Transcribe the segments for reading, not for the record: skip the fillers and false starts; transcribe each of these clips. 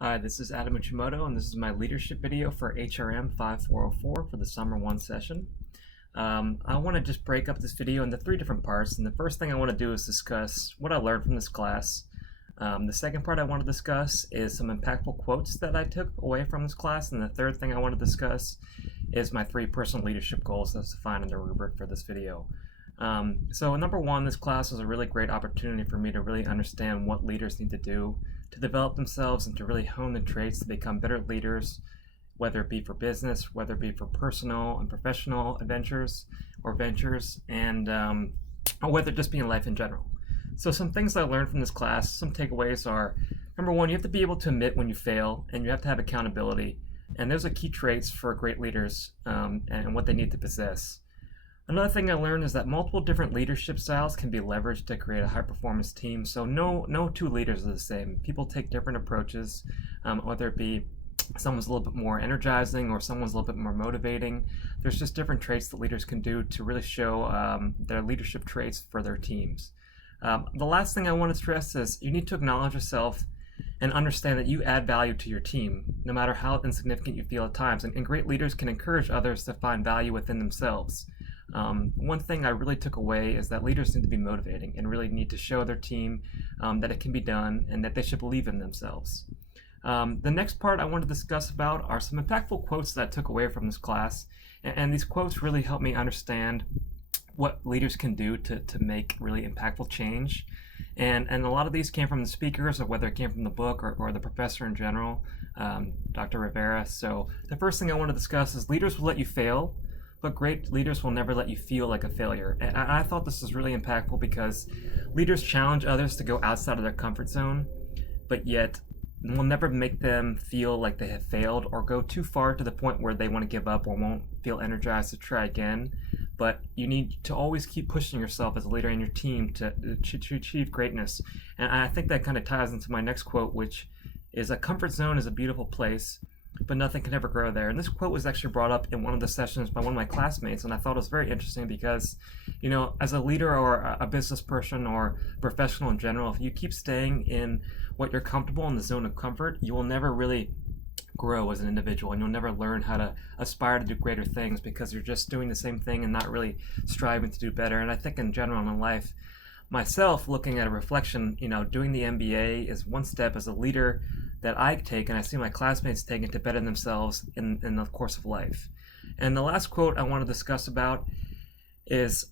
Hi, this is Adam Uchimoto, and this is my leadership video for HRM 5404 for the Summer 1 session. I want to just break up this video into three different parts, and the first thing I want to do is discuss what I learned from this class. The second part I want to discuss is some impactful quotes that I took away from this class, and the third thing I want to discuss is my three personal leadership goals that's defined in the rubric for this video. So number one, this class was a really great opportunity for me to really understand what leaders need to do to develop themselves and to really hone the traits to become better leaders, whether it be for business, whether it be for personal and professional adventures or ventures, and or whether it just be in life in general. So some things I learned from this class, some takeaways are, number one, you have to be able to admit when you fail, and you have to have accountability. And those are key traits for great leaders and what they need to possess. Another thing I learned is that multiple different leadership styles can be leveraged to create a high-performance team. So no two leaders are the same. People take different approaches, whether it be someone's a little bit more energizing or someone's a little bit more motivating. There's just different traits that leaders can do to really show their leadership traits for their teams. The last thing I want to stress is you need to acknowledge yourself and understand that you add value to your team, no matter how insignificant you feel at times. And great leaders can encourage others to find value within themselves. One thing I really took away is that leaders need to be motivating and really need to show their team that it can be done and that they should believe in themselves. The next part I want to discuss about are some impactful quotes that I took away from this class. And these quotes really help me understand what leaders can do to make really impactful change. And a lot of these came from the speakers, or whether it came from the book or the professor in general, Dr. Rivera. So the first thing I want to discuss is leaders will let you fail, but great leaders will never let you feel like a failure. And I thought this was really impactful because leaders challenge others to go outside of their comfort zone, but yet will never make them feel like they have failed or go too far to the point where they want to give up or won't feel energized to try again. But you need to always keep pushing yourself as a leader in your team to achieve greatness. And I think that kind of ties into my next quote, which is, a comfort zone is a beautiful place, but nothing can ever grow there. And this quote was actually brought up in one of the sessions by one of my classmates, and I thought it was very interesting because, you know, as a leader or a business person or professional in general, if you keep staying in what you're comfortable in the zone of comfort, you will never really grow as an individual, and you'll never learn how to aspire to do greater things because you're just doing the same thing and not really striving to do better. And I think in general in life, myself, looking at a reflection, you know, doing the MBA is one step as a leader that I take, and I see my classmates taking to better themselves in the course of life. And the last quote I want to discuss about is,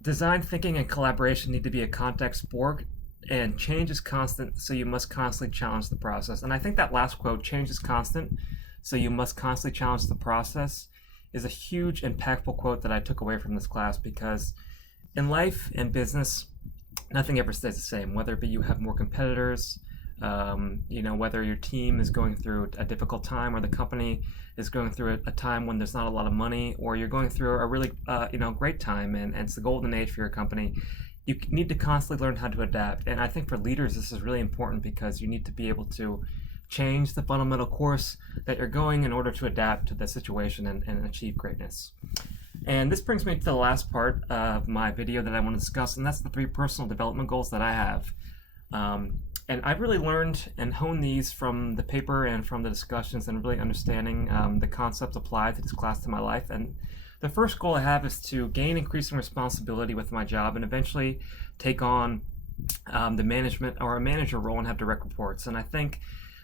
design thinking and collaboration need to be a contact sport, and change is constant, so you must constantly challenge the process. And I think that last quote, change is constant, so you must constantly challenge the process, is a huge, impactful quote that I took away from this class, because in life and business, nothing ever stays the same, whether it be you have more competitors, you know, whether your team is going through a difficult time or the company is going through a time when there's not a lot of money, or you're going through a really great time and it's the golden age for your company. You need to constantly learn how to adapt. And I think for leaders this is really important because you need to be able to change the fundamental course that you're going in order to adapt to the situation and achieve greatness. And this brings me to the last part of my video that I want to discuss, and that's the three personal development goals that I have. And I've really learned and honed these from the paper and from the discussions, and really understanding the concepts applied to this class to my life. And the first goal I have is to gain increasing responsibility with my job and eventually take on the management or a manager role and have direct reports. And I think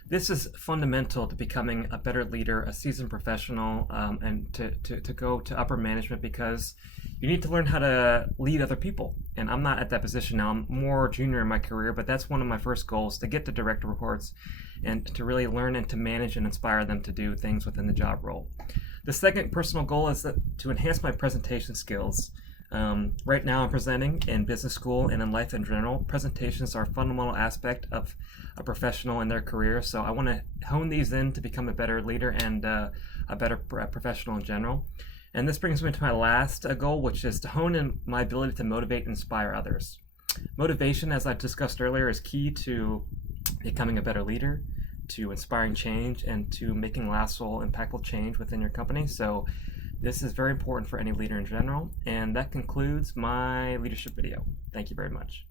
this is fundamental to becoming a better leader, a seasoned professional, and to go to upper management, because you need to learn how to lead other people. And I'm not at that position now. I'm more junior in my career, but that's one of my first goals, to get to direct reports and to really learn and to manage and inspire them to do things within the job role. The second personal goal is to enhance my presentation skills. Right now I'm presenting in business school and in life in general. Presentations are a fundamental aspect of a professional in their career, so I want to hone these in to become a better leader and a better professional in general. And this brings me to my last goal, which is to hone in my ability to motivate and inspire others. Motivation, as I discussed earlier, is key to becoming a better leader, to inspiring change, and to making lasting, impactful change within your company. So this is very important for any leader in general. And that concludes my leadership video. Thank you very much.